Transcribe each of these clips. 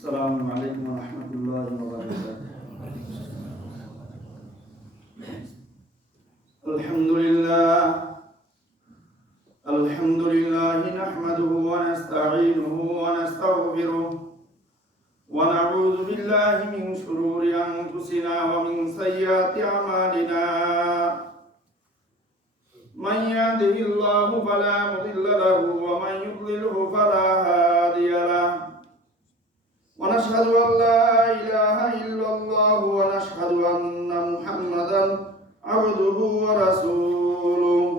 السلام عليكم ورحمة الله وبركاته. الحمد لله نحمده ونستعينه ونستغفره ونعوذ بالله من شرور أنفسنا ومن سيئات أعمالنا. من يهده الله فلا مضل له ومن يضلله فلا هادي له. ونشهد أن لا إله إلا الله ونشهد أن محمدا عبده ورسوله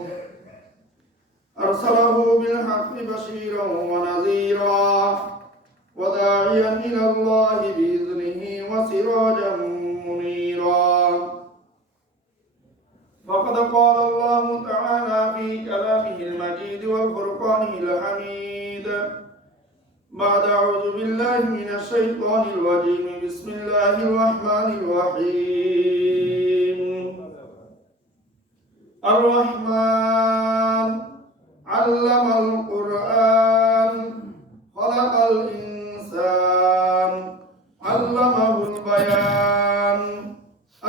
أرسله بالحق بشيرا ونذيرا وداعيا إلى الله بإذنه وسراجا منيرا. فقد قال الله تعالى في كلامه المجيد والفرقان الحميد بعد أعوذ بالله من الشيطان الرجيم. بسم الله الرحمن الرحيم. الرحمن علم القرآن خلق الإنسان علمه البيان.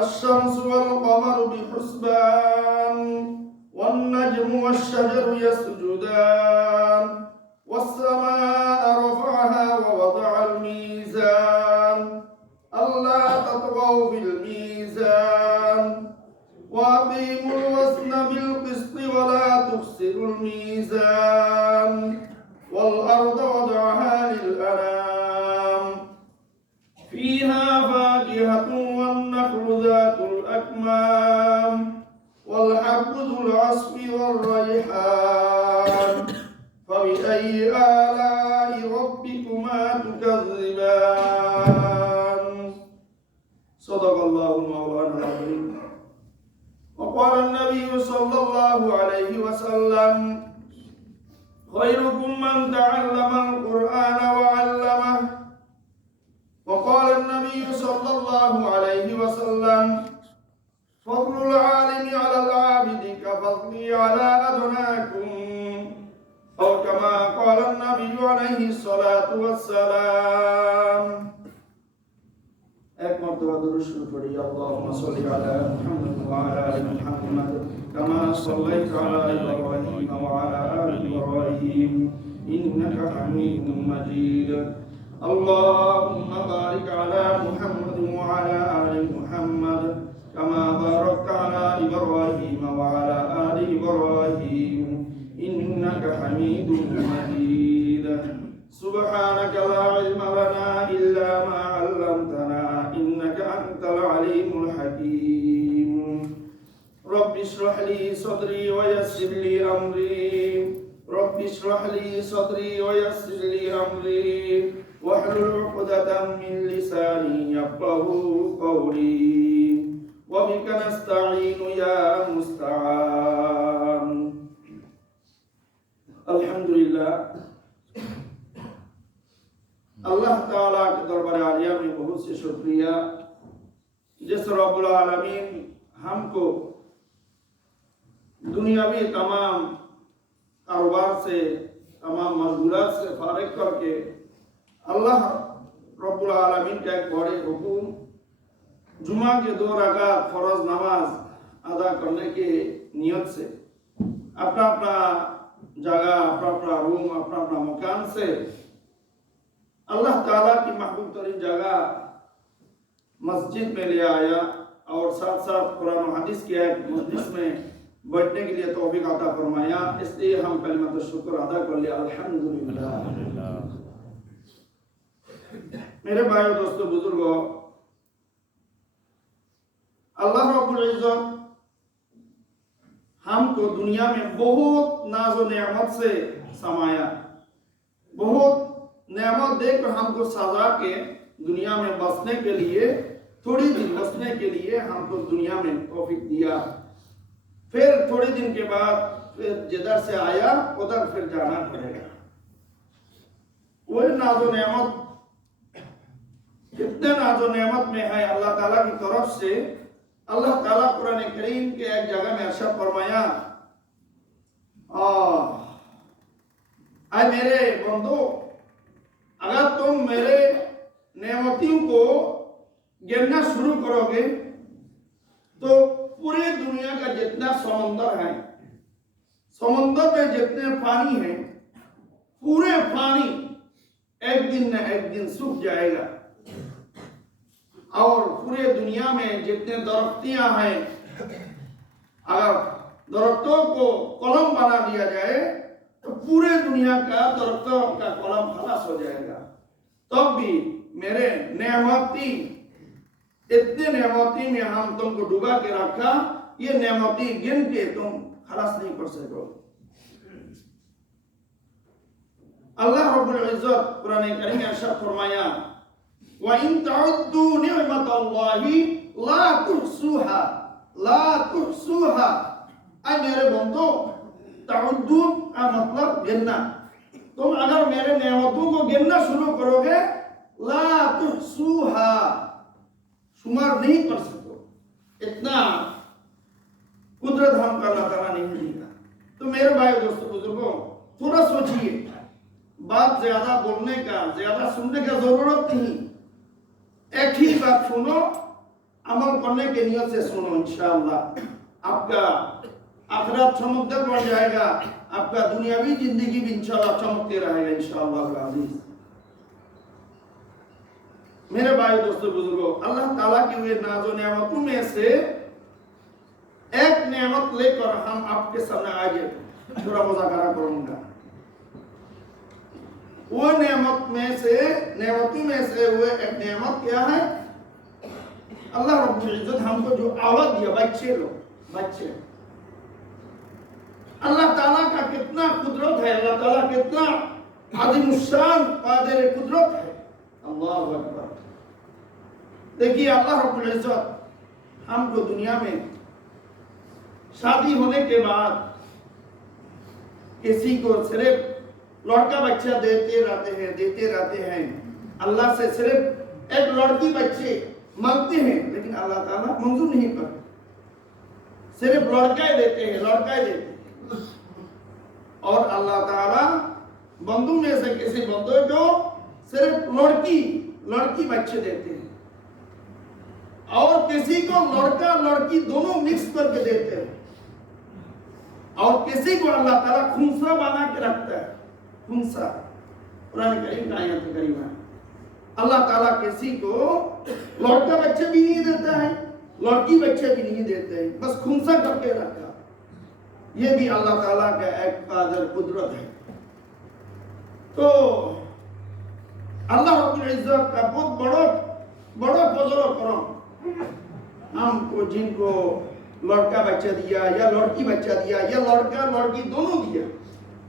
الشمس والقمر بحسبان والنجم والشجر يسجدان والسماء رفعها ووضع الميزان ألا تطغوا في الميزان وأقيموا الوزن بالقسط ولا تخسروا الميزان والأرض وضعها للأنام فيها فاكهة والنخل ذات الأكمام والحب ذو العصف والريحان فبأي آلاء ربكما تكذبان. صدق الله مولانا العظيم. وقال النبي صلى الله عليه وسلم خيركم من تعلم القرآن وعلمه. وقال النبي صلى الله عليه وسلم فضل العالم على العابد كفضلي على أدناكم أو كما قال النبي عليه الصلاة والسلام. ایک مرتبہ درود شروع پڑھی. اللهم صل على محمد وعلى آل محمد كما صليت على إبراهيم وعلى آل إبراهيم إنك حميد مجيد. اللهم بارك على محمد وعلى آل محمد كما باركت على إبراهيم وعلى آل إبراهيم إنك حميد مجيد. سبحانك لا علم لنا إلا ما علمتنا إنك أنت العليم الحكيم. رب اشرح لي صدري ويسر لي أمري. رب اشرح لي صدري ويسر لي أمري واحلل عقدة من لساني يفقهوا قولي وبك نستعين يا مستعان. الحمدللہ اللہ تعالیٰ کے دربار عالیہ میں بہت سے شکریہ جس رب العالمین ہم کو دنیاوی تمام کاروبار سے تمام مشغولات سے فارغ کر کے اللہ رب العالمین کا ایک بڑے حکم جمعہ کے 2 رکعت فرض نماز ادا کرنے کے نیت سے اپنا اپنا جگہ اپنا روم اپنا مکان سے اللہ تعالیٰ کی محبوب ترین جگہ مسجد میں لے آیا اور ساتھ ساتھ قرآن و حدیث کی ایک مجلس میں بیٹھنے کے لیے توفیق عطا فرمایا. اس لیے ہم کلمۃ الشکر ادا کر لیا. الحمدللہ. میرے بھائیو دوستو بزرگوں، اللہ رب العزت ہم کو دنیا میں بہت ناز و نعمت سے سمایا. بہت نعمت دے کر ہم کو سزا کے دنیا میں بسنے کے لیے تھوڑی دن بسنے کے لیے ہم کو دنیا میں توفیق دیا. پھر تھوڑی دن کے بعد پھر جدھر سے آیا ادھر پھر جانا پڑے گا. وہی ناز و نعمت کتنے ناز و نعمت میں ہے اللہ تعالیٰ کی طرف سے. اللہ تعالیٰ قرآن کریم کے ایک جگہ میں ارشاد فرمایا اے میرے بندو اگر تم میرے नेमतियों को गिनना शुरू करोगे तो पूरे दुनिया का जितना समंदर है, समंदर में जितने पानी है, पूरे पानी एक दिन न एक दिन सूख जाएगा। और पूरे दुनिया में जितने दरख्तियां हैं, अगर दरख्तों को कलम बना दिया जाए तो पूरे दुनिया का दरख्तों का कलम खलास हो जाएगा। तब भी मेरे नेमती, इतने नेमती में हम तुमको डुबा के रखा, ये नेमती गिन के तुम खलास नहीं कर सकोगे। अल्लाह रब्बुल इज्जत कुरान करीम में इरशाद फरमाया, व इन तउद्दू निअमतल्लाहि ला तुहसूहा, ला तुहसूहा। ऐ मेरे बंदो, तउद्दू का मतलब गिनना। तुम अगर मेरे नेमतों को गिनना शुरू करोगे, ला तुहसूहा, शुमार नहीं कर सको। इतना कुदरत हमको अल्लाह ताला नहीं दिया। तो मेरे भाई दोस्तों बुजुर्गों, थोड़ा सोचिए, बात ज्यादा बोलने का, ज्यादा सुनने का जरूरत नहीं। एक ही बात सुनो, अमल करने के नियत से सुनो, इंशाअल्लाह आपका आखिरत चमकदार बन जाएगा, आपका दुनियावी जिंदगी भी इंशाअल्लाह चमकते रहेगा इंशाअल्लाह अज़ीज। मेरे भाई दोस्तों बुजुर्गों, अल्लाह ताला की हुए नाज़ो नेमतों में से एक नेमत लेकर हम आपके सामने आज थोड़ा मुज़ाकरा करूंगा। वो नेमतों में से हुए एक नेमत क्या है? अल्लाह रब्बुल इज्जत हमको जो औलाद दिया, बच्चे लोग, बच्चे, अल्लाह ताला का कितना कुदरत है, अल्लाह ताला कितना आज़िमुश्शान कादिर कुदरत है। अल्लाहु अकबर। देखिए अल्लाह रब्बुल इज्जत हमको दुनिया में शादी होने के बाद किसी को सिर्फ लड़का बच्चा देते रहते हैं। अल्लाह से सिर्फ एक लड़की बच्चे मांगते हैं, लेकिन अल्लाह ताला मंजूर नहीं करते। सिर्फ लड़का ही देते हैं। और अल्लाह ताला बंदों में से किसी बंदे को सिर्फ लड़की बच्चे देते हैं, और किसी को लड़का लड़की दोनों मिक्स करके देते हैं, और किसी को अल्लाह ताला खुंसा बना के रखता है। खुंसा कुरान करीम का आयत करीम है। अल्लाह ताला किसी को लड़का बच्चे भी नहीं देता है, लड़की बच्चे भी नहीं देते हैं, बस खुंसा करके रखा। ये भी अल्लाह ताला का एक कादिर कुदरत है। तो अल्लाह रब्बुल इज्जत का बहुत बड़ा फजल और करम हमको, जिनको लड़का बच्चा दिया या लड़की बच्चा दिया या लड़का लड़की दोनों दिया,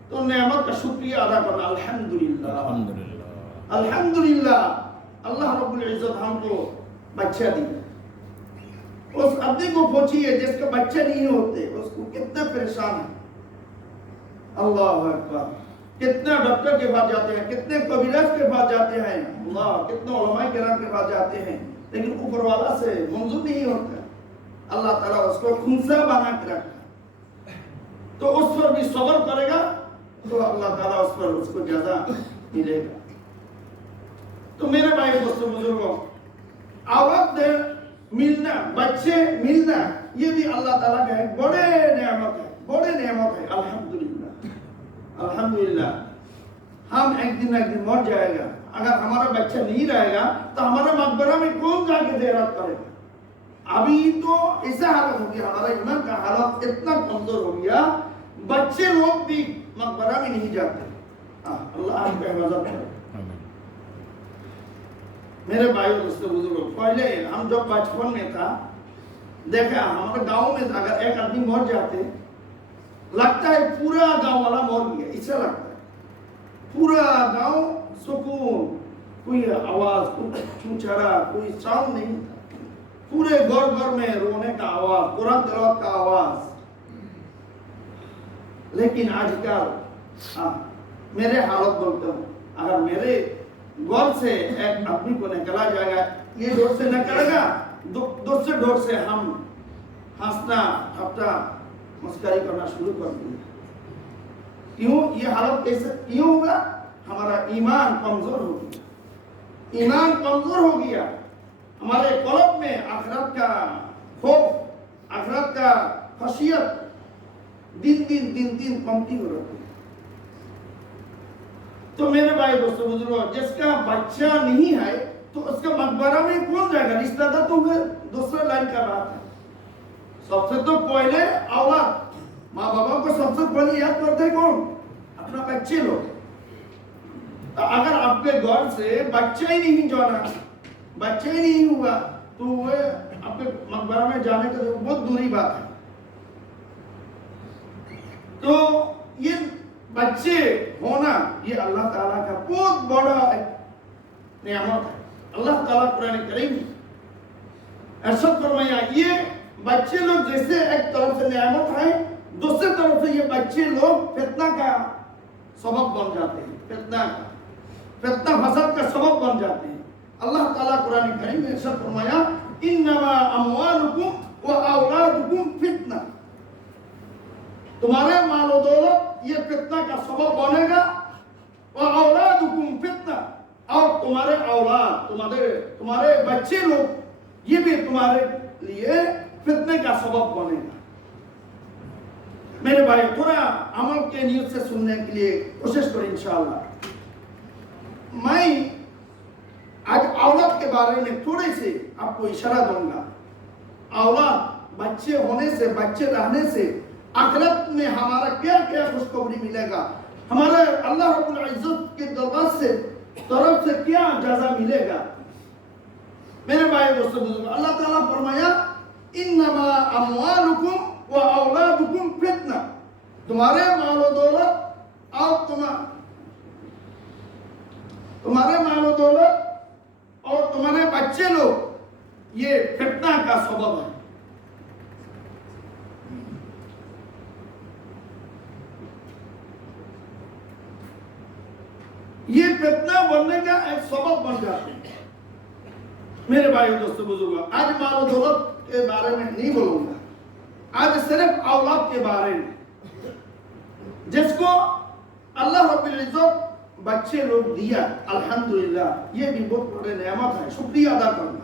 तो नेमत का शुक्रिया अदा करना। अल्हम्दुलिल्लाह, अल्हम्दुलिल्लाह। अल्लाह रब्बुल इज्जत हमको बच्चा दिया। उस आदमी को पूछिए जिसके बच्चे नहीं होते, उसको कितना परेशान है। अल्लाह अकबर। कितना डॉक्टर के पास जाते हैं, कितने कबीराज के पास जाते हैं, अल्लाह, कितने उलमाए किराम के पास जाते हैं, लेकिन ऊपर वाला से मंजूर नहीं होता। अल्लाह ताला उसको खुंसा बना के रखा, तो उस पर भी सब्र करेगा तो अल्लाह ताला उस पर उसको ज्यादा मिलेगा। तो मेरे भाई दोस्तों बुजुर्गों, औलाद मिलना, बच्चे मिलना, ये भी अल्लाह ताला का एक बड़े नेमत है। अल्हम्दुलिल्लाह, अल्हम्दुलिल्लाह। हम एक दिन मर जाएगा, अगर हमारा बच्चा नहीं रहेगा तो हमारे मकबरा में कौन जाके ज़ियारत करेगा? अभी तो ऐसा हालत हो गया, हमारा ईमान का हालत इतना कमजोर हो गया, बच्चे लोग भी मकबरा में नहीं जाते। अल्लाह आपको हिफाजत करे। मेरे भाई दोस्तों बुजुर्गों, पहले हम जब बचपन में था, देखा हमारे गांव में था, अगर एक आदमी मर जाते, लगता है पूरा गांव वाला मर गया, ऐसा लगता है। पूरा गांव सुकून, कोई आवाज, कोई छुछरा, कोई साउंड नहीं था। पूरे घर में रोने का आवाज, कुरान तिलावत का आवाज। लेकिन आजकल मेरे हालत बोलता हूँ, अगर मेरे घर से एक आदमी को निकला जाएगा, ये डोर से निकलेगा, दूसरे डोर से हम हंसना, ठपटा, मस्करी करना शुरू कर दिया। क्यों ये हालत कैसे क्यों होगा? हमारा ईमान कमजोर हो गया। ایمان کمزور ہو گیا، ہمارے قلب میں آخرت کا خوف، آخرت کا خشیت دن دن کمتی ہو رہی ہے۔ تو میرے بھائی دوستو بزرگوں، جس کا بچہ نہیں ہے تو اس کا مقبرہ میں کون جائے گا؟ رشتہ دار تو وہ دوسرا لائن کا بات ہے۔ سب سے تو پہلے اولاد، ماں بابا کو سب سے پہلے یاد کرتے کون؟ اپنا بچے لوگ۔ اگر آپ کے گھر سے بچہ ہی نہیں جانا، بچہ ہی نہیں ہوا، تو وہ آپ کے مقبرہ میں جانے کا بہت دوری بات ہے۔ تو یہ بچے ہونا یہ اللہ تعالیٰ کا بہت بڑا نعمت ہے۔ اللہ تعالیٰ قرآن کریم ارشاد فرمایا، یہ بچے لوگ جیسے ایک طرف سے نعمت ہے، دوسرے طرف سے یہ بچے لوگ فتنہ کا سبب بن جاتے ہیں، فتنہ فساد کا سبب بن جاتے ہیں۔ اللہ تعالیٰ قرآن کریم میں ارشاد فرمایا، انما اموالکم و اولادکم فتنہ، تمہارے مال و دولت یہ فتنہ کا سبب بنے گا، و اولادکم فتنہ، اور تمہارے اولاد، تمہارے بچے لوگ یہ بھی تمہارے لیے فتنے کا سبب بنے گا۔ میرے بھائی تھوڑا عمل کے نیت سے سننے کے لیے کوشش کریں انشاءاللہ۔ میں آج اولاد کے بارے میں تھوڑے سے آپ کو اشارہ دوں گا۔ اولاد، بچے ہونے سے، بچے رہنے سے آخرت میں ہمارا کیا کیا خوشخبری ملے گا، ہمارے اللہ رب العزت کے دربار سے طرف سے کیا جزا ملے گا۔ میرے بھائی دوستو بزرگ، اللہ تعالیٰ فرمایا، انما اموالکم و اولادکم فتنہ، تمہارے مال و دولت اور تمہارے مال و دولت اور تمہارے بچے لوگ یہ فتنہ کا سبب ہے۔ یہ فتنہ بننے کا ایک سبب بن جاتے ہیں۔ میرے بھائی دوستو بزرگوں، آج مال و دولت کے بارے میں نہیں بولوں گا، آج صرف اولاد کے بارے میں، جس کو اللہ رب العزت بچے لوگ دیا، الحمدللہ یہ بھی بہت بڑے نعمت ہے، شکریہ ادا کرنا۔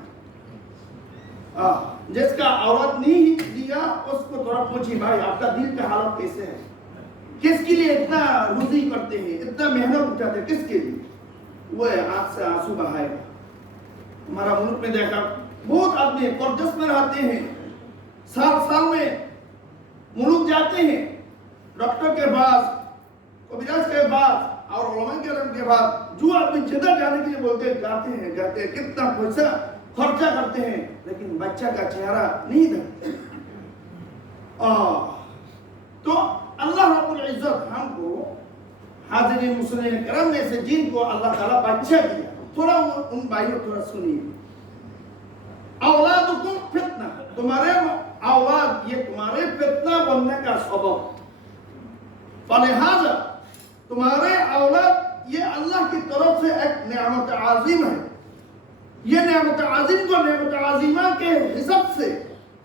جس کا اولاد نہیں دیا اس کو تھوڑا پوچھیں، بھائی آپ کا دل کا حالت کیسے ہے؟ کس کے لیے اتنا روزی کرتے ہیں، اتنا محنت اٹھاتے ہیں، کس کے لیے؟ وہ آنکھ سے آنسو بہائے گا۔ ہمارا ملک میں دیکھا بہت آدمی قرض میں رہتے ہیں، سال میں ملک جاتے ہیں، ڈاکٹر کے پاس، کبیراج کے پاس اور علماء کرام کے پاس، جو آدمی جدھر جانے کے لیے بولتے ہیں جاتے ہیں، کتنا پیسہ خرچہ کرتے ہیں، لیکن بچہ کا چہرہ نہیں دیکھتے۔ تو اللہ رب العزت ہم کو حاضرین مسلمین کرام میں سے جن کو اللہ تعالیٰ بچہ دیا، تھوڑا ان بھائیوں تھوڑا سنیے۔ اولادکم فتنہ، تمہارے اولاد یہ تمہارے فتنہ بننے کا سبب، فلہذا تمہارے اولاد یہ اللہ کی طرف سے ایک نعمت عظیم ہے۔ یہ نعمت عظیم کو نعمت عظیمہ کے حساب سے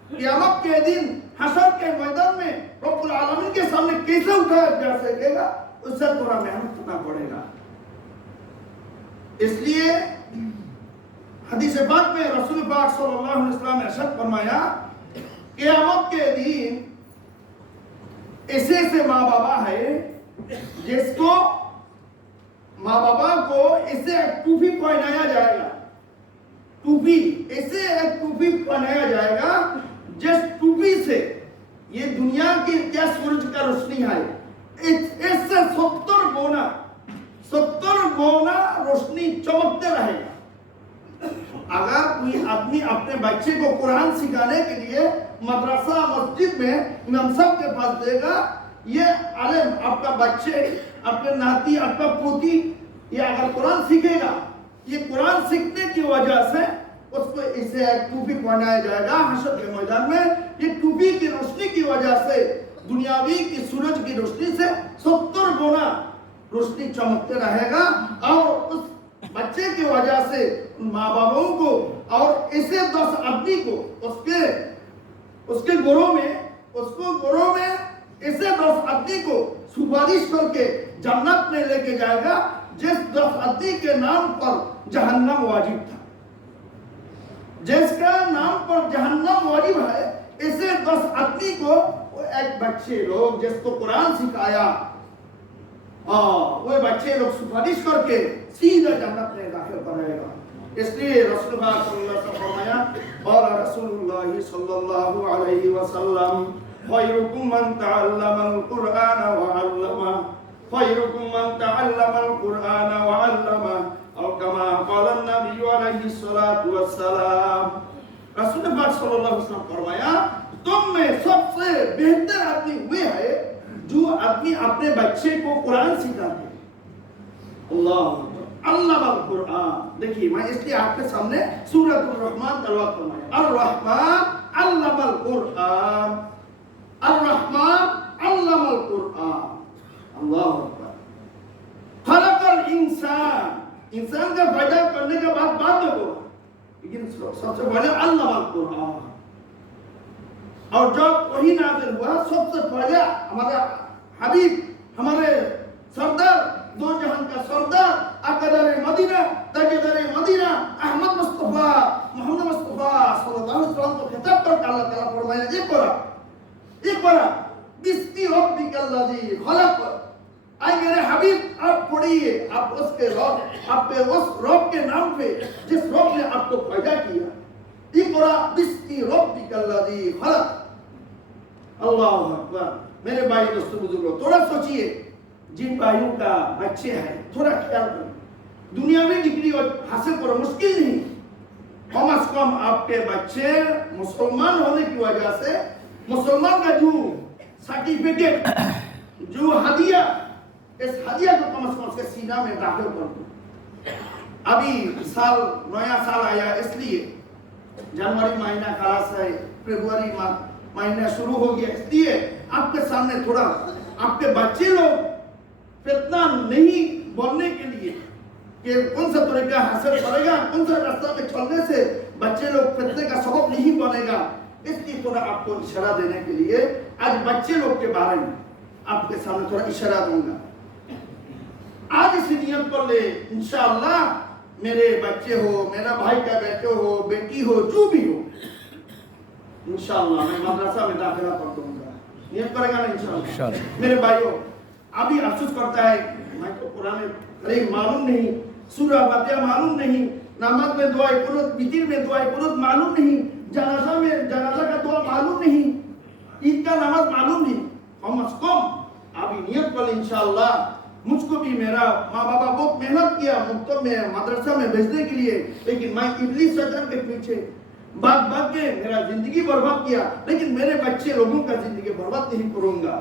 قیامت کے دن حشر کے میدان میں رب العالمین کے سامنے کیسے اٹھایا جا سکے گا، اس سے تھوڑا محنت کرنا پڑے گا۔ اس لیے حدیث پاک میں رسول پاک صلی اللہ علیہ وسلم نے ارشاد فرمایا، قیامت کے دن ایسے ماں بابا ہے جس کو ماں بابا کو اسے ایک ٹوپی پہنایا جائے گا، اسے ایک ٹوپی پہنایا جائے گا جس ٹوپی سے یہ دنیا کی کیا سورج کا روشنی ہے، اس سے 70 گنا روشنی چمکتے رہے گا۔ اگر کوئی آدمی اپنے بچے کو قرآن سکھانے کے لیے مدرسہ مسجد میں امام صاحب کے پاس دے گا، یہ عالم آپ کا بچے، آپ کے ناتی، آپ کا پوتی یہ اگر قرآن سیکھے گا، یہ قرآن سیکھنے کی وجہ سے اس کو اسے ایک ٹوپی پہنایا جائے گا حشر کے میدان میں۔ یہ ٹوپی کی روشنی کی وجہ سے دنیاوی کی سورج کی روشنی سے 70 گنا روشنی چمکتے رہے گا، اور اس بچے کی وجہ سے ماں باپوں کو اور اسے 10 آدمی کو اس کے گروہ میں اسے 10 آدمی کو سفارش کر کے جنت میں لے کے جائے گا، جس 10 آدمی کے نام پر जहन्नम वाजिब था। जिसका नाम पर जहन्नम वाजिब है, ऐसे 10 आदमी को वो एक बच्चे लोग जिसको कुरान सिखाया, वो बच्चे लोग सुपारिश करके सीधा जन्नत में दाखिल करेगा। इसलिए रसूलुल्लाह सल्लल्लाहु अलैहि वसल्लम फरमाया, और रसूलुल्लाह सल्लल्लाहु अलैहि वसल्लम खैरुकुम मन तअल्लमल कुरआन व अल्लमा, खैरुकुम मन तअल्लमल कुरआन व अल्लमा, और कमा क़ाला नबी अलैहि सलातु वस्सलाम। रसूलुल्लाह सल्लल्लाहु अलैहि वसल्लम फरमाया, तुम में सबसे बेहतर आदमी वे है जो आदमी अपने बच्चे को कुरान सिखाते। अल्लाह अल्लाह कुरान। देखिए, मैं इसलिए आपके सामने सूरतुर रहमान तलावत फरमाया, अर रहमान अल्लामल कुरान, अर रहमान अल्लामल कुरान। अल्लाह अकबर। खलकल इंसान, इंसान का पैदा करने के बाद बात देखो, लेकिन सबसे पहले अल्लामल कुरान। और जब वही नाज़िल हुआ, सबसे पहले हमारे हबीब, हमारे सरदार, दो जहान का सरदार, अकदर मदीना, ताजदार मदीना, अहमद मुस्तफा, मोहम्मद मुस्तफा सल्लल्लाहु अलैहि वसल्लम को खिताब कर अल्लाह ताला फरमाया, इक़रा बिस्मि रब्बिकल्लज़ी खलक़। आए मेरे हबीब, आप पढ़िए, आप उसके रब, आपके उस रब के नाम पे जिस रब ने आपको पैदा किया। इक़रा बिस्मि रब्बिकल्लज़ी खलक़। अल्लाह अकबर। मेरे भाई दोस्तों बुजुर्गों, थोड़ा सोचिए, जिन भाइयों का बच्चे हैं थोड़ा ख्याल करो। दुनियावी डिग्री हासिल करो, मुश्किल नहीं, कम से कम आपके बच्चे मुसलमान होने की वजह से मुसलमान का जो सर्टिफिकेट, जो हदिया, इस हदिया को कम से कम उसके सीना में दाखिल कर दो। अभी साल, नया साल आया, इसलिए जनवरी महीना खलास है, फरवरी महीना शुरू हो गया, इसलिए आपके सामने थोड़ा आपके बच्चे लोग फितना नहीं बनने के लिए कि कौन सा तरीका हासिल करेगा, कौन सा रास्ता में चलने से बच्चे लोग फितने का सबब नहीं बनेगा, इसलिए थोड़ा आपको इशारा देने के लिए आज बच्चे लोग के बारे में आपके सामने थोड़ा इशारा दूंगा। आज इसी नियत पर ले, इंशाअल्लाह मेरे बच्चे हो, मेरा भाई का बेटे हो, बेटी हो, जो भी हो, इंशाअल्लाह मैं मदरसा में दाखिला कर दूंगा। नियत करेगा ना इंशाअल्लाह। मेरे भाइयों, अभी अफसोस करता है, मैं तो कुरान करीम मालूम नहीं, सूरह फातिहा मालूम नहीं, नमाज में दुआ कुनूत, वितर में दुआ कुनूत मालूम नहीं, जनाजा का दुआ मालूम नहीं, ईद का नमाज मालूम नहीं। कम से कम अभी नियत कर इंशाअल्लाह। मुझको भी मेरा माँ बाबा बहुत मेहनत किया मुझको में मदरसा में भेजने के लिए, लेकिन मैं इब्लीस शैतान के पीछे भाग के मेरा जिंदगी बर्बाद किया, लेकिन मेरे बच्चे लोगों का जिंदगी बर्बाद नहीं करूंगा।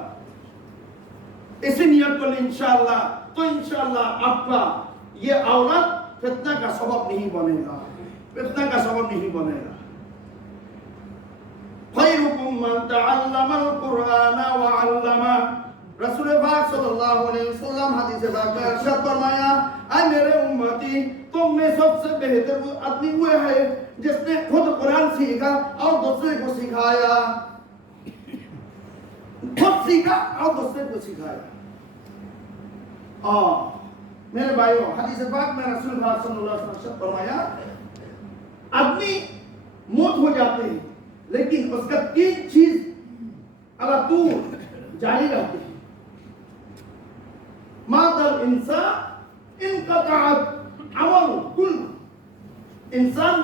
इसी नियत को इंशाअल्लाह, तो इंशाअल्लाह आपका ये औलाद फितना का सबब नहीं बनेगा, फितना का सबब नहीं बनेगा। खैरुकुम मन तअल्लमल कुरआन व अल्लमा। रसूल पाक सल्लल्लाहु अलैहि वसल्लम हदीस पाक में इरशाद फरमाया, ऐ मेरे उम्मती, तुम में सबसे बेहतर वो आदमी हुए है जिसने खुद कुरान सीखा और दूसरे को सिखाया, खुद सीखा और दूसरे को सिखाया। मेरे भाइयों, हदीस पाक में रसूल पाक सल्लल्लाहु अलैहि वसल्लम फरमाया, आदमी मौत हो जाते हैं लेकिन उसका 3 चीज अगर तू जारी रहती है। मादल इंसान इनकताअत अमल कुल। इंसान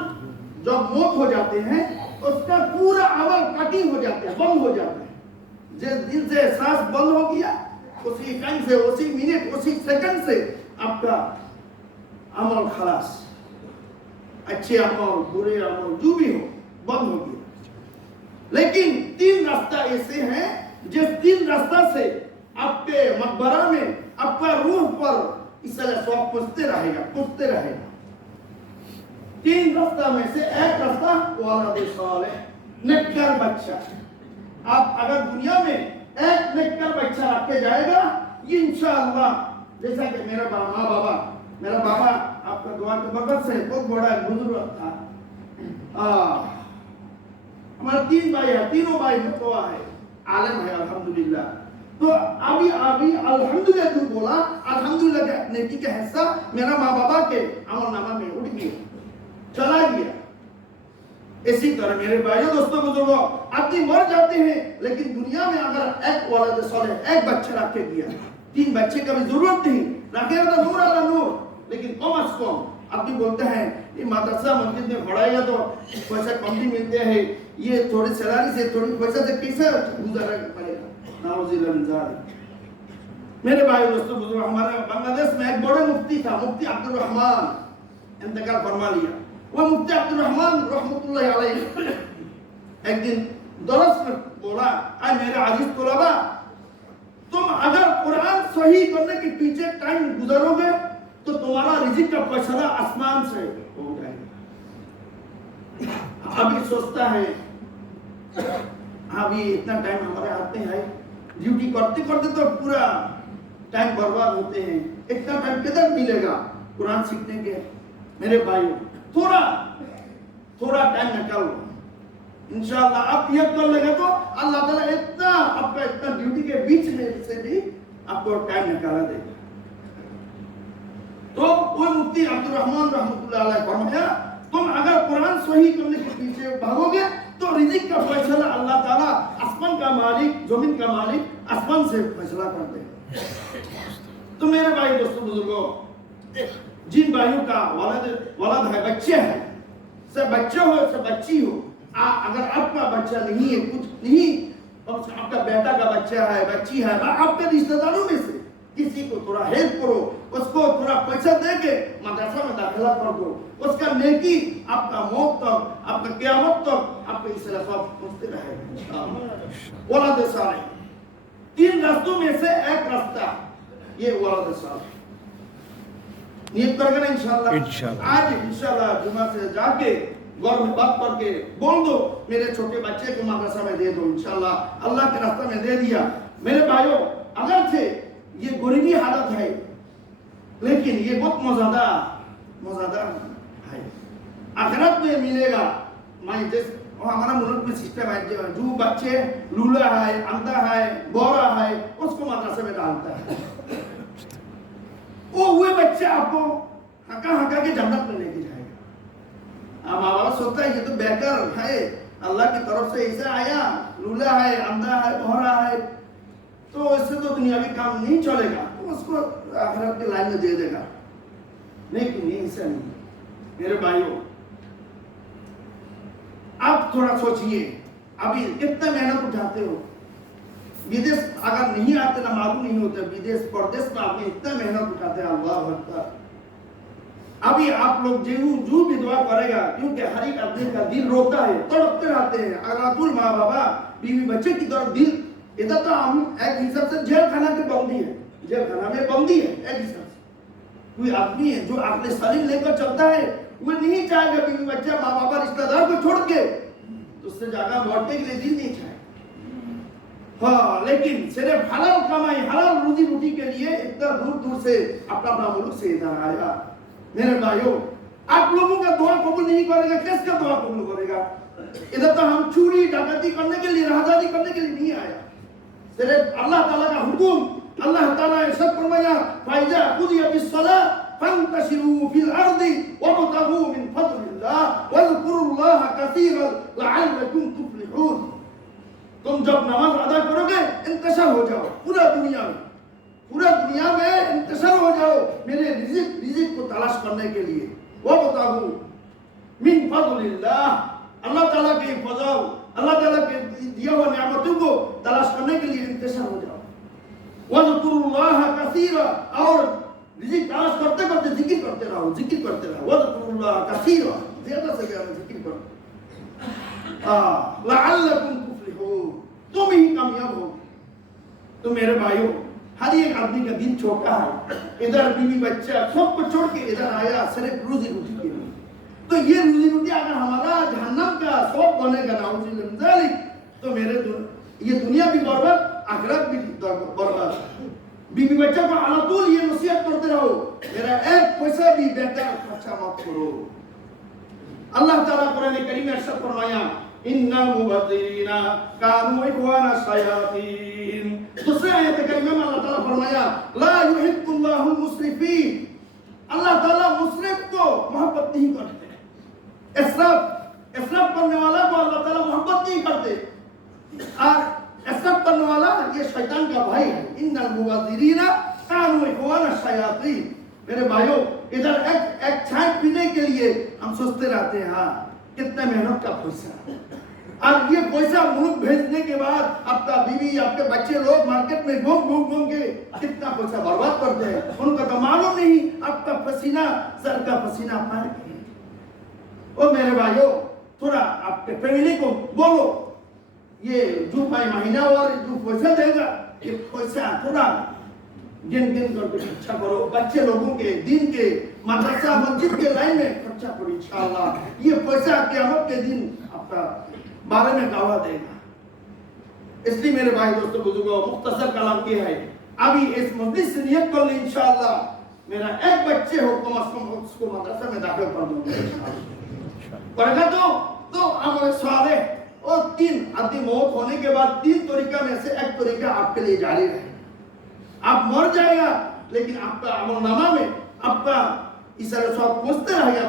जब मौत हो जाते हैं उसका पूरा अमल कटिंग हो जाता है, बंद हो जाता है। जिस दिन से सांस बंद हो गया, उसी टाइम से, उसी मिनट, उसी सेकंड से आपका अमल खलास। अच्छे अमल, बुरे अमल, जो भी हो, बंद हो गया। लेकिन 3 रास्ता ऐसे हैं जिस 3 रास्ता से आपके मकबरा में आपका रूह पर इस तरह सवाब पूछते रहेगा। 3 रास्ता में से एक रास्ता वालद सालेह, नेककार बच्चा। आप अगर दुनिया में एक नेककार बच्चा रखे जाएगा, इंशाअल्लाह, जैसा कि मेरा बाबा आपका दुआ के बरकत से बहुत बड़ा बुजुर्ग था। हमारे 3 भाई है, तीनों भाई मुतवा है, आलम है अल्हम्दुलिल्लाह। تو ابھی الحمدللہ جو بولا، الحمدللہ کہ نیکی کا حصہ میرا ماں بابا کے عمل نامہ میں اٹھ گیا، چلا گیا۔ اسی طرح میرے بھائیوں دوستوں بزرگوں، آدمی مر جاتے ہیں لیکن دنیا میں اگر ایک ولد صالح، ایک بچہ رکھ کے گیا، 3 بچے کا بھی ضرورت نہیں، رکھے تو نور علی نور، لیکن کم از کم آدمی بولتے ہیں یہ مدرسہ مسجد میں پڑھایا تو پیسہ کم بھی ملتے ہیں، یہ تھوڑی سیلری سے تھوڑی پیسہ سے کیسے گزارا پڑے گا؟ نعوذ باللہ من ذالک۔ میرے بھائی دوستوں بزرگ، ہمارے بنگلہ دیش میں ایک بڑے مفتی تھا، مفتی عبد الرحمن، انتقال فرما لیا۔ وہ مفتی عبد الرحمن رحمۃ اللہ علیہ ایک دن درس میں بولا، اے میرے عزیز طلباء، تم اگر قرآن صحیح کرنے کے پیچھے ٹائم گزارو گے تو تمہارا رزق کا فیصلہ آسمان سے ہو جائے گا۔ ابھی سوچتا ہے ابھی اتنا ٹائم ہمارے ہاتھ میں ہے، ڈیوٹی کرتے کرتے تو پورا ٹائم برباد ہوتے ہیں، اتنا ٹائم کدھر ملے گا قرآن سیکھنے کے؟ میرے بھائیوں، تھوڑا ٹائم نکالو، انشاءاللہ آپ یہ کر لیں گے تو اللہ تعالیٰ اتنا آپ کا اتنا ڈیوٹی کے بیچ میں سے بھی آپ کو ٹائم نکالا دے گا۔ تو وہ مفتی عبد الرحمن رحمۃ اللہ علیہ فرمایا، تم اگر قرآن صحیح کرنے کے پیچھے بھاگو گے تو رزق کا فیصلہ اللہ تعالیٰ، آسمان کا مالک، زمین کا مالک، آسمان سے فیصلہ کر دے گا۔ تو میرے بھائی دوستوں بزرگوں، جن بھائیوں کا ولد ہے، بچے ہیں، سے بچہ ہو سے بچی ہو، اگر آپ کا بچہ نہیں ہے، کچھ نہیں، آپ کا بیٹا کا بچہ ہے، بچی ہے، آپ کے رشتہ داروں میں سے کسی کو تھوڑا ہیلپ کرو، اس کو تھوڑا پیسہ دے کے مدرسہ میں داخلہ کر دو، اس کا نیکی آپ کا موت تک، آپ کا قیامت تک آپ کے اس رفع پہنچتے رہے گا۔ ولد صالح، 3 راستوں میں سے ایک راستہ یہ ولد صالح، نیت کر کے انشاءاللہ آج انشاءاللہ جمعہ سے جا کے گھر میں بات کر کے بول دو میرے چھوٹے بچے کو مدرسہ میں دے دو، انشاءاللہ اللہ کے راستہ میں دے دیا۔ میرے بھائیوں، اگرچہ یہ غریبی حالت ہے لیکن یہ بہت مزادہ ہے، آخرت میں ملے گا۔ ہمارا ملک میں سسٹم ہے، جو بچے لولا ہے، اندھا ہے، بورا ہے، اس کو مدرسے میں ڈالتا ہے، وہ ہوئے بچے آپ کو ہکا کے جنت میں لے کے جائے گا۔ ماں باپ سوچتا ہے یہ تو بہتر ہے، اللہ کی طرف سے ایسا آیا، لولا ہے، اندھا ہے، بہرا ہے، تو اس سے تو دنیاوی کام نہیں چلے گا، تو اس کو آخرت کی لائن میں دے دے گا۔ لیکن یہ ایسا نہیں۔ میرے بھائیوں، آپ تھوڑا سوچئے، ابھی کتنے محنت اٹھاتے ہو، विदेश अगर नहीं आते ना मालूम नहीं होता, विदेश परदेश में आपने इतना मेहनत उठाते हैं, अल्लाह अकबर। अभी आप लोग जो भी दुआ करेगा, क्योंकि हर एक आदमी का दिल रोता है, तड़पते रहते हैं, अगर माँ बाबा बीवी बच्चे की तरफ दिल, इधर तो हम एक हिसाब से जेल खाना के बंदी है, जेल खाना में बंदी है एक हिसाब से। कोई आदमी है जो अपने शरीर लेकर चलता है, वो नहीं चाहेगा बीवी बच्चा माँ बाबा रिश्तेदार को छोड़ के, तो उससे ज्यादा लौटने के लिए दिल नहीं चाहे। हाँ, लेकिन सिर्फ हलाल कमाई, हलाल रोजी रोटी के लिए इतना दूर दूर से अपना मुल्क से इधर आया। मेरे भाइयों, आप लोगों का दुआ कबूल नहीं करेगा, किसका दुआ कबूल करेगा? इधर तो हम चोरी डकैती करने के लिए, राहदारी करने के लिए नहीं आया, सिर्फ अल्लाह ताला का हुक्म। अल्लाह ताला ने सब फरमाया, फाइजा कुदियतिस सलाह फंतशिरू फिल अर्दि वबतगू मिन फदलिल्लाह वज़कुरुल्लाह कसीरन लअल्लकुम तुफ्लिहून। तुम जब नमाज अदा करोगे, इंतशार हो जाओ पूरा दुनिया में इंतशार हो जाओ मेरे रिज़्क़ को तलाश करने के लिए। वबतगू मिन फदलिल्लाह, अल्लाह ताला के फज़ल, अल्लाह ताला के दिया हुआ नेमतों को तलाश करने के लिए इंतशार हो जाओ। वज़कुरुल्लाह कसीरा, और रिज़्क़ तलाश करते करते जिक्र करते रहो। वज़कुरुल्लाह कसीरा, ज्यादा से ज्यादा जिक्र करो। लअल्लकुम तुफ्लिहून, तुम ही कामयाब हो। तो मेरे भाइयों, हर एक आदमी का दिल छोटा है, इधर बीवी बच्चा सबको छोड़ के इधर आया सिर्फ रोजी रोटी के लिए। तो ये रोजी रोटी अगर हमारा जहन्नम का शौक बनेगा, नाउज़ुबिल्लाह, तो ये दुनिया भी बर्बाद, आखिरत भी बर्बाद। बीवी बच्चा को अलातुल ये नसीहत करते रहो, मेरा एक पैसा भी बेकार खर्चा मत करो। अल्लाह ताला कुरान करीम में इरशाद फरमाया, इन्नल मुबद्दिरीना कानू इख्वाना शयातीन, दूसरे आयत करीमा में अल्लाह ताला फरमाया ला युहिब्बुल्लाहुल मुस्रिफीन, अल्लाह ताला मुस्रिफ को मोहब्बत नहीं करते। इसराफ करने वाला को अल्लाह ताला मोहब्बत नहीं करते। और इसराफ करने वाला ये शैतान का भाई है। इन्नल मुबज़्ज़िरीना कानू इख्वाना शयातीन। मेरे भाइयों, इधर एक चाय पीने के लिए हम सोचते रहते हैं हाँ कितने मेहनत का पैसा, और ये पैसा मुल्क भेजने के बाद आपका बीवी आपके बच्चे लोग मार्केट में घूम के कितना पैसा बर्बाद करते हैं, उनको तो मालूम नहीं आपका पसीना सर का पसीना पानी। ओ मेरे भाइयों, थोड़ा आपके फैमिली को बोलो ये जो महीना और जो पैसा देगा ये पैसा थोड़ा गिन करके खर्चा करो। बच्चे लोगों के दिन के मदरसा मस्जिद के लाइन में खर्चा करो। इंशाअल्लाह ये पैसा क़यामत के दिन आपका बारे में गवाह देगा। इसलिए मेरे भाई दोस्तों बुजुर्गों, मुख्तसर कलाम की है, अभी इस मजलिस से नियत कर ले इंशाअल्लाह मेरा एक बच्चे हो कम से कम उसको मदरसा में दाखिल कर दूंगा। पढ़ेगा तो अमल सालेह और तीन अपनी मौत होने के बाद तीन तरीका में से एक तरीका आपके लिए जारी रहे। आप मर जाएगा लेकिन आपका अमलनामा में आपका इस तरह से पहुंचते रहेगा।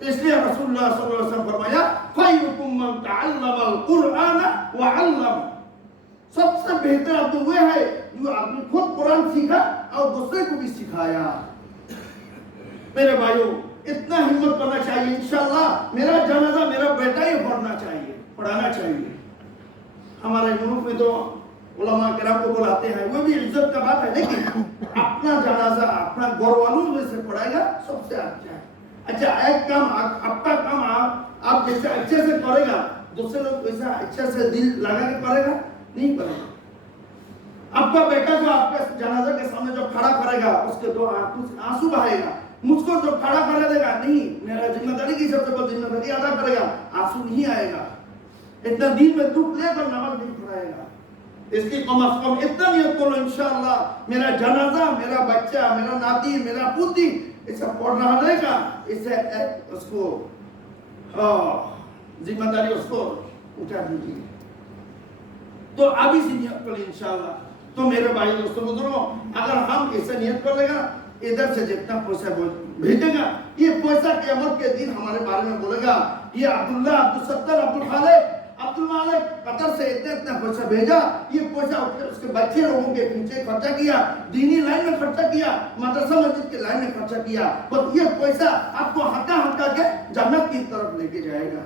इसलिए रसूलुल्लाह सल्लल्लाहु अलैहि वसल्लम फरमाया खैरुकुम मन तअल्लमल कुरआन व अल्लम, सबसे बेहतर आदमी वो है जो आदमी खुद कुरान सीखा और दूसरे को भी सिखाया। मेरे भाइयों, इतना हिम्मत करना चाहिए। इंशाअल्लाह मेरा जनाजा मेरा बेटा ही पढ़ाना चाहिए। हमारे मुल्क में तो उलमा किराम को बुलाते हैं, वो भी इज्जत का बात है, लेकिन अपना जनाजा अपना घर वालों में से पढ़ाएगा सबसे अच्छा है। अच्छा, एक काम आपका काम आप जैसे अच्छे से करेगा, दूसरे लोग वैसा अच्छे से दिल लगा के करेगा नहीं करेगा। आपका बेटा जो आपके जनाजा के सामने जो खड़ा करेगा उसके दो आंसू बहाएगा, मुझको जो खड़ा कर देगा नहीं, मेरा जिम्मेदारी की सबसे बड़ी जिम्मेदारी अदा करेगा, आंसू नहीं आएगा, इतना दिल में दुख लेकर नमाज नहीं पढ़ाएगा। इसलिए कम से कम इतना नियत करो इंशाअल्लाह मेरा जनाजा मेरा बच्चा मेरा नाती मेरा पुती इसे पढ़ना रहेगा, इसे उसको जिम्मेदारी उसको उठा दीजिए। तो अभी से नियत करो इंशाअल्लाह। तो मेरे भाई दोस्तों बुजुर्गों, अगर हम ऐसे नियत कर लेगा इधर से जितना पैसा भेजेगा ये पैसा क़यामत के दिन हमारे बारे में बोलेगा ये अब्दुल्ला अब्दुल सत्तर अब्दुल खालिद अब्दुल मालिक कतर से इतना पैसा भेजा, ये पैसा उसके बच्चे लोगों के पीछे खर्चा किया, दीनी लाइन में खर्चा किया, मदरसा मस्जिद के लाइन में खर्चा किया, बस ये पैसा आपको हक्का के जन्नत की तरफ लेके जाएगा।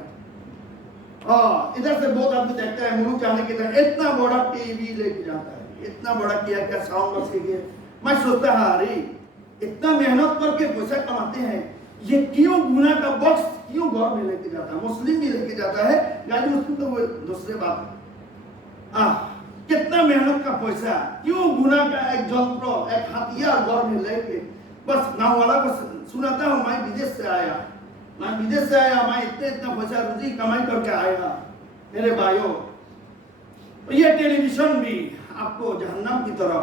इधर से बहुत आदमी देखता है मुल्क जाने की तरह इतना बड़ा टीवी लेके जाता है, इतना बड़ा किया क्या साउंड बॉक्स के। मैं सोचता है अरे इतना मेहनत करके पैसा कमाते हैं, ये क्यों गुनाह का बॉक्स क्यों घर में लेके जाता है? मुस्लिम भी लेके जाता है, गाली मुस्लिम तो वो दूसरे बात। कितना मेहनत का पैसा क्यों गुनाह का एक जंत्र एक हथियार घर में लेके बस गाँव वाला को सुनाता हूँ मैं विदेश से आया, मैं इतना पैसा रोजी कमाई करके आया। मेरे भाइयों, ये टेलीविजन भी आपको जहन्नम की तरफ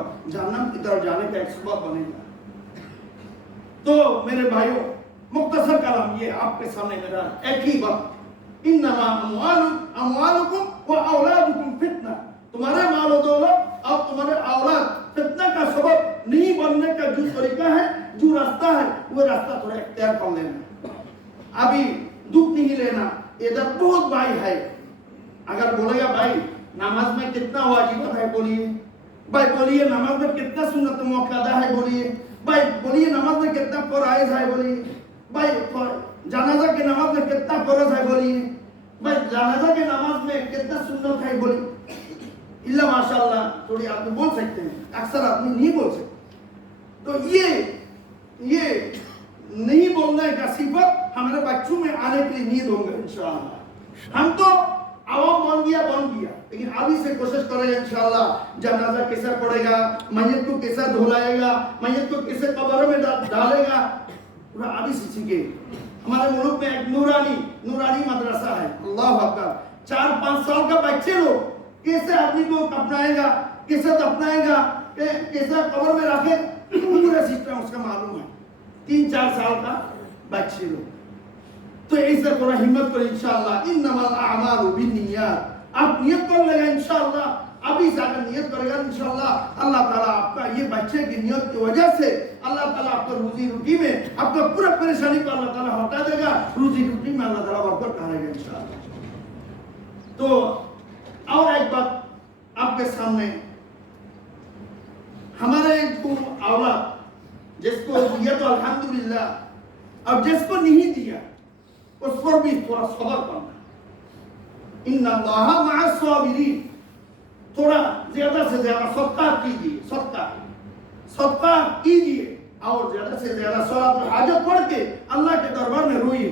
जाने का एक सबब बनेगा। तो मेरे भाइयों, मुख्तसर कलाम ये आपके सामने मेरा एक ही बात, इन्नमा अमवालुकुम व औलादुकुम फितना, तुम्हारे माल और दौलत और तुम्हारे औलाद फितना का सबब नहीं बनने का जो तरीका है, जो रास्ता है, वो रास्ता थोड़ा इख्तियार कर लेना। अभी दुख नहीं लेना। इधर बहुत भाई है, अगर बोलेगा भाई नमाज में कितना वाजिबत है बोलिए, भाई बोलिए नमाज में कितना सुन्नत मुअक्कदा है बोलिए, भाई बोलिए नमाज में कितना फराइज है बोलिए, भाई जनाजा की नमाज में कितना फर्ज है बोलिए, भाई जनाजा की नमाज में कितना सुन्नत है बोलिए। इल्ला माशाअल्लाह थोड़ी आदमी बोल सकते हैं, अक्सर आदमी नहीं बोल सकते। तो ये नहीं बोलने का सिफत हमारे बच्चों में आने के लिए नहीं दूंगा इंशाअल्लाह। हम तो आवाम बन गया, लेकिन अभी से कोशिश करेगा इंशाअल्लाह। जनाजा कैसा पड़ेगा, मैयत को कैसा धुलाएगा, मैयत को कैसे कब्र में डालेगा, पूरा अभी से सीखे। हमारे मुल्क में एक नूरानी मदरसा है, अल्लाह अकबर। 4-5 साल का बच्चे लोग कैसे आदमी को अपनाएगा, कैसे दफनाएगा, कैसे कब्र में रखे, पूरा सिस्टम उसका मालूम है। 3-4 साल का बच्चे लोग। तो ऐसा थोड़ा हिम्मत करो इंशाअल्लाह। इन्नमल अअमालु बिन्नियात, آپ نیت کر لے گا انشاءاللہ، ابھی زیادہ نیت کرے گا انشاءاللہ اللہ تعالیٰ آپ کا یہ بچے کی نیت کی وجہ سے اللہ تعالیٰ آپ کو روزی روٹی میں آپ کا پورا پریشانی کو اللہ تعالیٰ ہٹا دے گا، روزی روٹی میں اللہ تعالیٰ برکت ڈالے گا انشاءاللہ۔ تو اور ایک بات آپ کے سامنے، ہمارے کو اولاد جس کو دیا تو الحمدللہ، اب جس کو نہیں دیا اس پر بھی تھوڑا صبر کرنا۔ ان اللہ مع الصابرین، تھوڑا زیادہ سے زیادہ صدقہ کیجیے، صدقہ کیجیے، اور زیادہ سے زیادہ صلاۃ الحاجت پڑھ کے اللہ کے دربار میں روئیے۔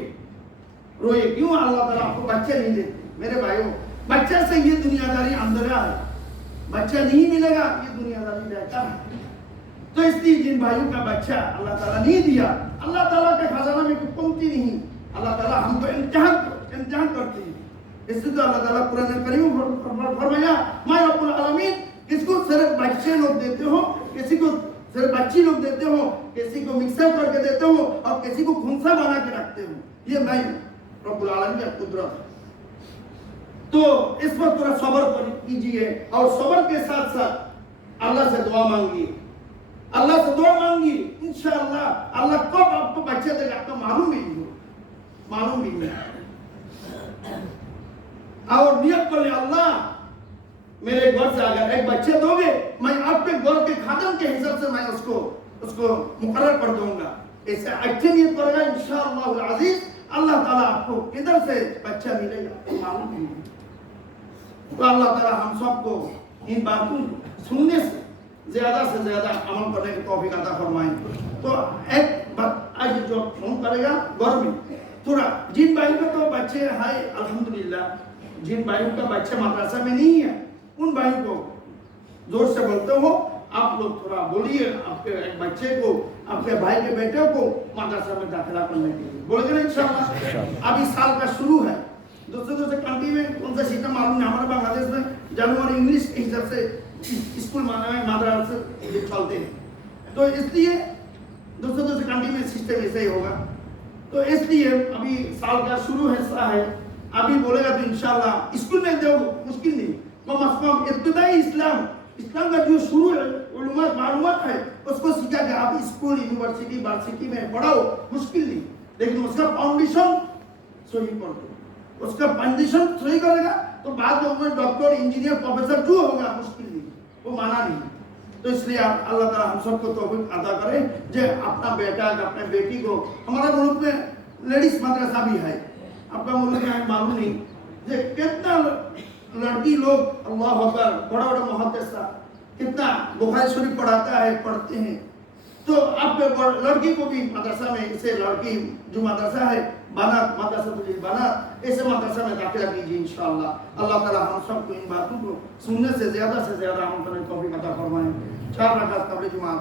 کیوں اللہ تعالیٰ آپ کو بچے نہیں دیتے؟ میرے بھائیوں، بچے سے یہ دنیا داری اندرا ہے، بچہ نہیں ملے گا یہ دنیا داری رہتا ہے۔ تو اس لیے جن بھائیوں کا بچہ اللہ تعالیٰ نہیں دیا، اللہ تعالیٰ کے خزانہ میں کوئی کمتی نہیں، اللہ تعالیٰ ہم کو امتحان کرتے ہیں۔ اس لیے تو اللہ تعالیٰ قرآن کریم میں فرمایا میں رب العالمین کس کو صرف بچے لوگ دیتے ہو، کسی کو صرف بچی لوگ دیتے ہو، کسی کو مکسر کر کے دیتے ہو، اور کسی کو خنثی بنا کے رکھتے ہو، یہ میں رب العالمین کی قدرت ہے۔ تو اس پر تھوڑا صبر کیجیے، اور صبر کے ساتھ ساتھ اللہ سے دعا مانگیے، اللہ سے دعا مانگیے، انشاءاللہ اللہ کب آپ کو بچے دے گا آپ کو معلوم ہی نہیں۔ اور نیت کر لیں اللہ میرے گھر سے اگر ایک بچے دو گے، میں آپ کے گھر کے خادم کے حساب سے میں اس کو مقرر کر دوں گا۔ ایسے اچھی نیت کرے گا انشاءاللہ العزیز، اللہ تعالیٰ آپ کو کدھر سے بچہ ملے گا معلوم نہیں۔ تو اللہ تعالیٰ ہم سب کو ان باتوں سننے سے زیادہ عمل کرنے کی توفیق عطا فرمائیں۔ تو ایک بات آج جو فون کرے گا گھر میں تھوڑا، جن بھائیوں کا تو بچے ہیں الحمدللہ، جن بھائیوں کا بچہ مدرسہ میں نہیں ہے ان بھائیوں کو زور سے بولتے ہو، آپ لوگ تھوڑا بولیے آپ کے ایک بچے کو، آپ کے بھائی کے بیٹے کو مدرسہ میں داخلہ کرنے کے لیے بولے گا انشاءاللہ۔ ابھی سال کا شروع ہے، دوسرے کنٹری میں کون سا سسٹم معلوم نہیں، ہمارے بنگلہ دیش میں جنوری انگلش کے حساب سے اسکول مدرسے چلتے ہیں، تو اس لیے دوسرے کنٹری میں سسٹم ایسا ہی ہوگا۔ تو اس لیے ابھی سال کا شروع حصہ ہے، ابھی بولے گا تو انشاءاللہ اسکول میں دو مشکل نہیں، کم از کم ابتدائی اسلام کا جو شروع علومات معلومات ہے اس کو سیکھا کہ آپ اسکول یونیورسٹی میں پڑھاؤ، مشکل نہیں، لیکن اس کا فاؤنڈیشن صحیح کر دو، اس کا فاؤنڈیشن صحیح کرے گا تو بعد میں ڈاکٹر انجینئر پروفیسر جو ہوگا مشکل نہیں، وہ مانا نہیں۔ تو اس لیے اللہ تعالیٰ ہم سب کو توفیق عطا کرے جو اپنا بیٹا اپنے بیٹی کو، ہمارا ملک میں لیڈیز مدرسہ بھی ہے، آپ کا ملک میں معلوم نہیں جو کتنا لڑکی لوگ اللہ اکبر بڑا محدثہ کتنا بخاری شریف پڑھتے ہیں۔ تو آپ لڑکی کو بھی مدرسہ میں، اسے لڑکی جو مدرسہ ہے بنات مدرسہ بنات، ایسے مدرسہ میں داخلہ کیجیے انشاءاللہ۔ اللہ تعالیٰ ہم سب کو ان باتوں کو سننے سے زیادہ عمل کرنے کی توفیق عطا فرمائیں۔ 4 رکعت قبل جمعہ